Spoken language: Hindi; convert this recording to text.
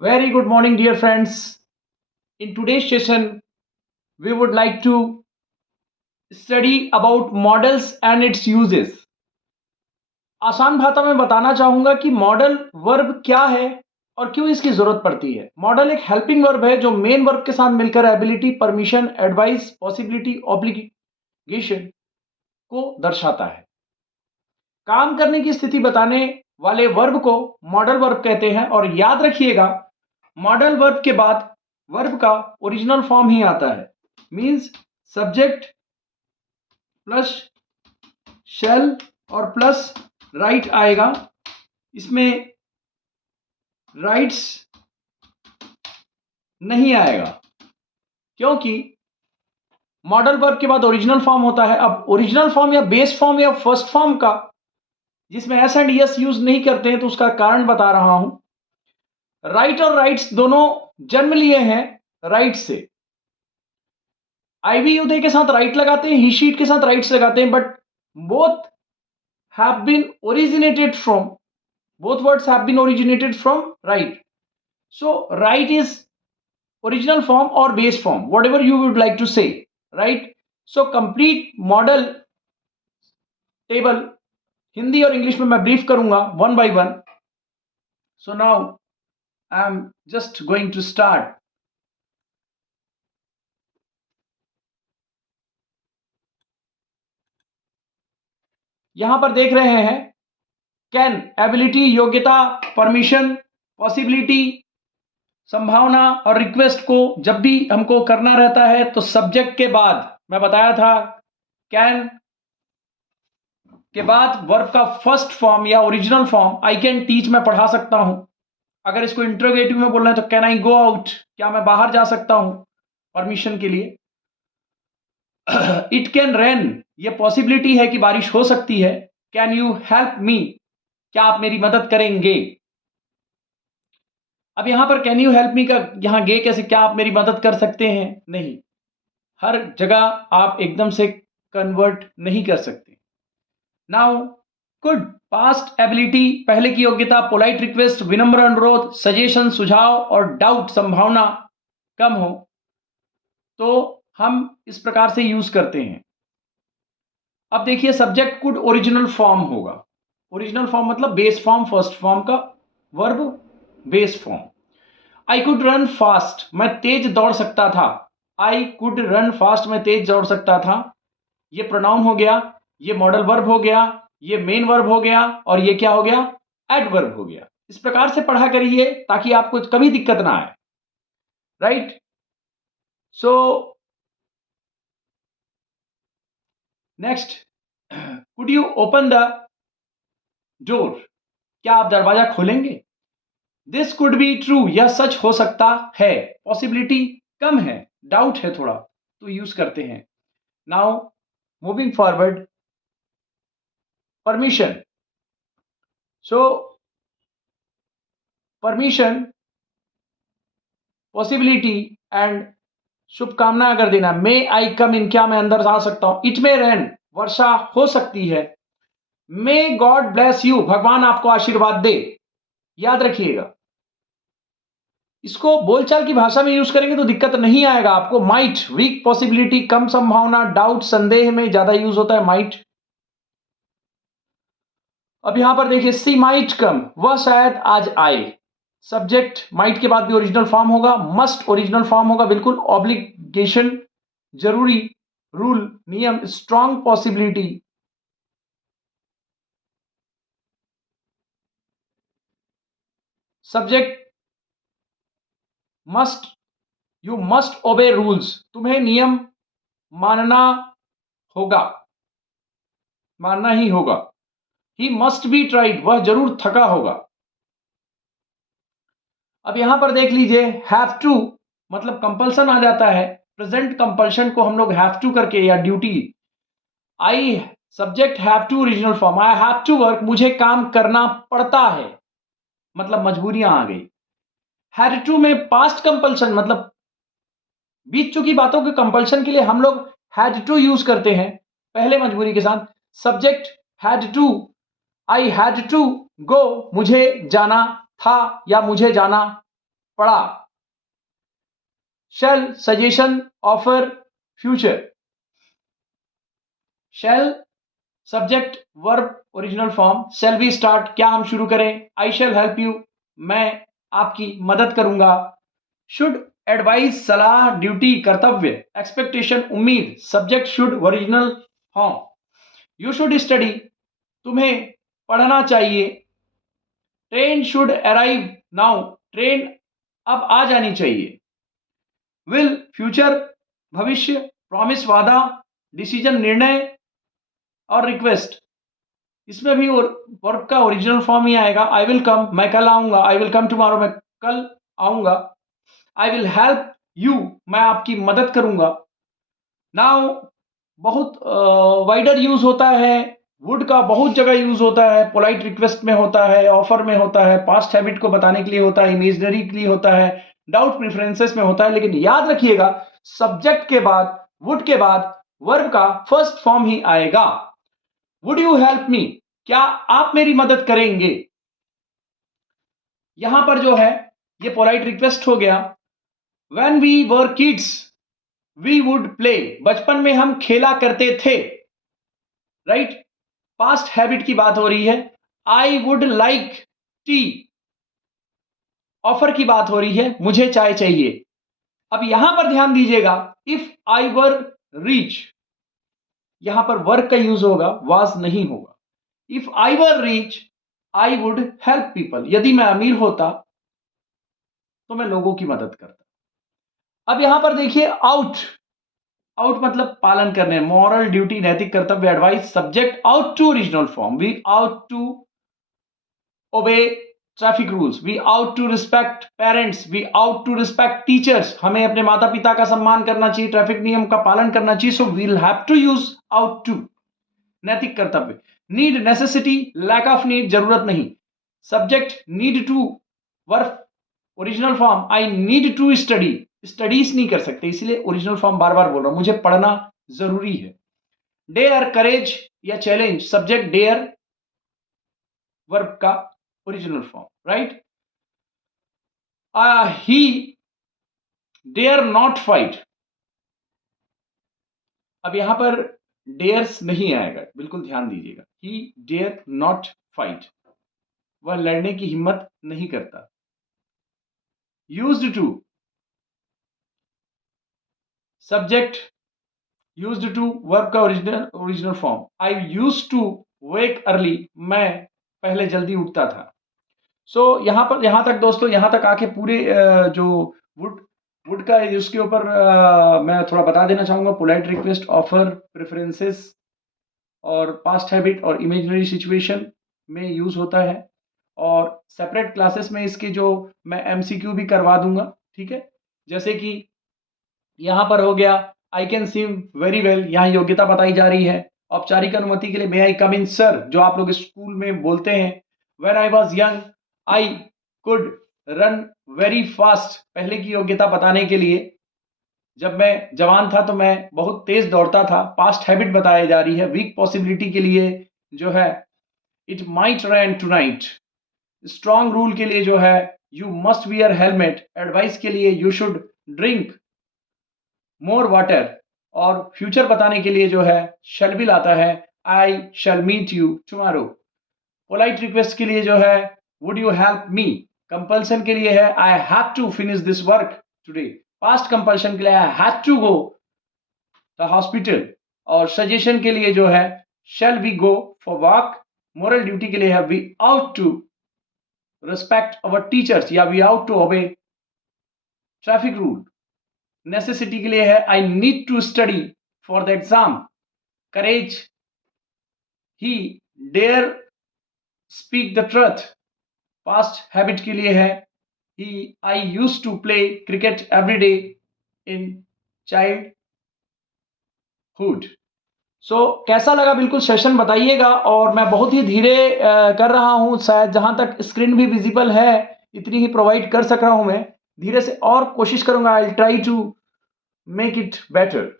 Very good morning, dear friends. In today's session, we would like to study about models and its uses. आसान भाषा में बताना चाहूंगा कि मॉडल वर्ब क्या है और क्यों इसकी जरूरत पड़ती है। मॉडल एक हेल्पिंग वर्ब है जो मेन वर्ब के साथ मिलकर ability, permission, advice, possibility, obligation को दर्शाता है। काम करने की स्थिति बताने वाले वर्ब को मॉडल वर्ब कहते हैं और याद रखिएगा मॉडल वर्ब के बाद वर्ब का ओरिजिनल फॉर्म ही आता है। मींस सब्जेक्ट प्लस शेल और प्लस राइट आएगा। इसमें राइट्स नहीं आएगा क्योंकि मॉडल वर्ब के बाद ओरिजिनल फॉर्म होता है। अब ओरिजिनल फॉर्म या बेस फॉर्म या फर्स्ट फॉर्म का जिसमें एस एंड यस यूज नहीं करते हैं तो उसका कारण बता रहा हूं। राइट और राइट्स दोनों जन्म लिए हैं राइट से। आईवी उदय के साथ राइट लगाते हैं, ही शीट के साथ राइट्स लगाते हैं, but both have been originated from both words have been originated from right. So right is original form or base form, whatever you would like to say, right? So complete model table Hindi और इंग्लिश में मैं ब्रीफ करूंगा one by one. So now I am just going to start. यहां पर देख रहे हैं कैन, एबिलिटी, योग्यता, परमिशन, पॉसिबिलिटी, संभावना और रिक्वेस्ट को जब भी हमको करना रहता है तो सब्जेक्ट के बाद मैं बताया था कैन के बाद वर्ब का फर्स्ट फॉर्म या original form I can teach मैं पढ़ा सकता हूं। अगर इसको इंट्रोगेटिव में बोलना है तो कैन आई गो आउट, क्या मैं बाहर जा सकता हूं परमिशन के लिए। इट कैन रेन, ये पॉसिबिलिटी है कि बारिश हो सकती है। कैन यू हेल्प मी, क्या आप मेरी मदद करेंगे। अब यहां पर कैन यू हेल्प मी का यहां गे कैसे, क्या आप मेरी मदद कर सकते हैं, नहीं, हर जगह आप एकदम से कन्वर्ट नहीं कर सकते। नाउ कुड, पास्ट एबिलिटी, पहले की योग्यता, पोलाइट रिक्वेस्ट, विनम्र अनुरोध, सजेशन, सुझाव और डाउट, संभावना कम हो तो हम इस प्रकार से यूज करते हैं। अब देखिए सब्जेक्ट कुड ओरिजिनल फॉर्म होगा। ओरिजिनल फॉर्म मतलब बेस फॉर्म, फर्स्ट फॉर्म का verb base form. I could run fast, मैं तेज दौड़ सकता था। आई कुड रन फास्ट, मैं तेज दौड़ सकता था। ये प्रोनाउन हो गया, ये मॉडल वर्ब हो गया, ये मेन वर्ब हो गया और ये क्या हो गया, एडवर्ब हो गया। इस प्रकार से पढ़ा करिए ताकि आपको कभी दिक्कत ना आए, right. So next, could you open the door, क्या आप दरवाजा खोलेंगे। दिस कुड बी ट्रू, यह सच हो सकता है। पॉसिबिलिटी कम है, डाउट है थोड़ा, तो यूज करते हैं। Now moving forward, permission. So permission, possibility and शुभकामना अगर देना, मे आई कम इन, क्या मैं अंदर आ सकता हूं। इट मे रेन, वर्षा हो सकती है। मे गॉड ब्लेस यू, भगवान आपको आशीर्वाद दे। याद रखिएगा इसको बोलचाल की भाषा में यूज करेंगे तो दिक्कत नहीं आएगा आपको। माइट, वीक पॉसिबिलिटी, कम संभावना, डाउट, संदेह में ज्यादा यूज होता है माइट। अब यहां पर देखिए सी माइट कम, वह शायद आज आए। सब्जेक्ट माइट के बाद भी ओरिजिनल फॉर्म होगा, मस्ट ओरिजिनल फॉर्म होगा बिल्कुल। ऑब्लिगेशन जरूरी, रूल, नियम, strong possibility, subject must, you must ओबे रूल्स, तुम्हें नियम मानना होगा, मानना ही होगा। ही मस्ट बी ट्राइड, वह जरूर थका होगा। अब यहां पर देख लीजिए हैव टू मतलब कंपल्सन आ जाता है। प्रेजेंट कंपल्शन को हम लोग हैव टू करके या duty, I subject have to original form, I have to work, मुझे काम करना पड़ता है, मतलब मजबूरियां आ गई। हैड टू में पास्ट कंपल्सन मतलब बीत चुकी बातों के कंपल्सन के लिए हम लोग हैड टू यूज करते हैं पहले मजबूरी के साथ। Subject had to, I had to go, मुझे जाना था या मुझे जाना पढ़ा. shall suggestion offer future. shall subject verb original form. shall we start, क्या हम शुरू करें. I shall help you, मैं आपकी मदद करूंगा. should एडवाइस सलाह, ड्यूटी कर्तव्य, एक्सपेक्टेशन उम्मीद. Subject should original form. You should study, तुम्हें पढ़ना चाहिए. Train should arrive now, train अब आ जानी चाहिए. विल फ्यूचर भविष्य. प्रॉमिस वादा. डिसीजन निर्णय. और रिक्वेस्ट, इसमें भी वर्ब का ओरिजिनल फॉर्म ही आएगा. आई विल कम, मैं कल आऊंगा. आई विल कम टुमारो, मैं कल आऊंगा. आई विल हेल्प यू, मैं आपकी मदद करूंगा. नाउ बहुत वाइडर यूज होता है. वुड का बहुत जगह यूज होता है. पोलाइट रिक्वेस्ट में होता है, ऑफर में होता है, पास्ट हैबिट को बताने के लिए होता है, इमेजिनरी के लिए होता है, डाउट प्रेफरेंसेस में होता है. लेकिन याद रखिएगा, सब्जेक्ट के बाद, वुड के बाद वर्ब का फर्स्ट फॉर्म ही आएगा. वुड यू हेल्प मी, क्या आप मेरी मदद करेंगे. यहां पर जो है ये पोलाइट रिक्वेस्ट हो गया. When we were kids, we would play. बचपन में हम खेला करते थे. राइट. पास्ट हैबिट की बात हो रही है. I would like tea. Offer की बात हो रही है, मुझे चाय चाहिए. अब यहां पर ध्यान दीजिएगा, इफ आई वर रिच, यहां पर वर्क का यूज होगा, वाज नहीं होगा. If I were rich I would help people. यदि मैं अमीर होता तो मैं लोगों की मदद करता. अब यहां पर देखिए, आउट. आउट मतलब पालन करने, मॉरल, ड्यूटी, नैतिक कर्तव्य, advice. Subject ought to original form. We ought to obey traffic rules. We ought to respect parents. We ought to respect teachers. हमें अपने माता पिता का सम्मान करना चाहिए, ट्रैफिक नियम का पालन करना चाहिए. So we'll have to use ought to. नैतिक कर्तव्य. Need, necessity, lack of need, जरूरत नहीं. Subject need to, verb original form I need to study. Studies नहीं कर सकते, इसलिए ओरिजिनल फॉर्म बार बार बोल रहा हूं, मुझे पढ़ना जरूरी है. डेयर, करेज या चैलेंज. सब्जेक्ट डेयर, वर्ब का original form. Right. He dare not fight. अब यहां पर डेयर्स नहीं आएगा, बिल्कुल ध्यान दीजिएगा. ही डेयर नॉट फाइट, वह लड़ने की हिम्मत नहीं करता. Used to. Subject used to, verb का original form. I used to wake early, मैं पहले जल्दी उठता था. सो यहां तक दोस्तों, यहां तक आके पूरे जो वुड का उसके ऊपर मैं थोड़ा बता देना चाहूंगा. पोलाइट रिक्वेस्ट, ऑफर, प्रेफरेंसेस और पास्ट हैबिट और इमेजिनरी सिचुएशन में यूज होता है. और सेपरेट क्लासेस में इसके जो मैं एमसीक्यू भी करवा दूंगा. ठीक है. जैसे कि यहां पर हो गया, I can swim very well. यहां योग्यता बताई जा रही है. औपचारिक अनुमति के लिए मे आई कम इन सर, जो आप लोग स्कूल में बोलते हैं. When I was young I could run very fast, पहले की योग्यता बताने के लिए. जब मैं जवान था तो मैं बहुत तेज दौड़ता था. पास्ट हैबिट बताई जा रही है. वीक पॉसिबिलिटी के लिए जो है, it might rain tonight. Strong rule के लिए जो है, you must wear helmet. Advice के लिए, you should drink more water. और फ्यूचर बताने के लिए जो है, शैल विल आता है. I shall meet you tomorrow. Polite request के लिए जो है, would you help me. Compulsion के लिए है, I have to finish this work today. Past compulsion के लिए, I have to go the hospital. और सजेशन के लिए जो है, shall we go for walk. Moral duty के लिए है, we ought to respect our teachers या we ought to obey traffic rule. Necessity के लिए है, I need to study for the exam. Courage, he dare speak the truth. Past habit के लिए है, he I use to play cricket every day in childhood. So कैसा लगा बिल्कुल सेशन बताइएगा. और मैं बहुत ही धीरे कर रहा हूं, शायद जहां तक स्क्रीन भी विजिबल है इतनी ही प्रोवाइड कर सक रहा हूं. मैं धीरे से और कोशिश करूंगा. I try to make it better.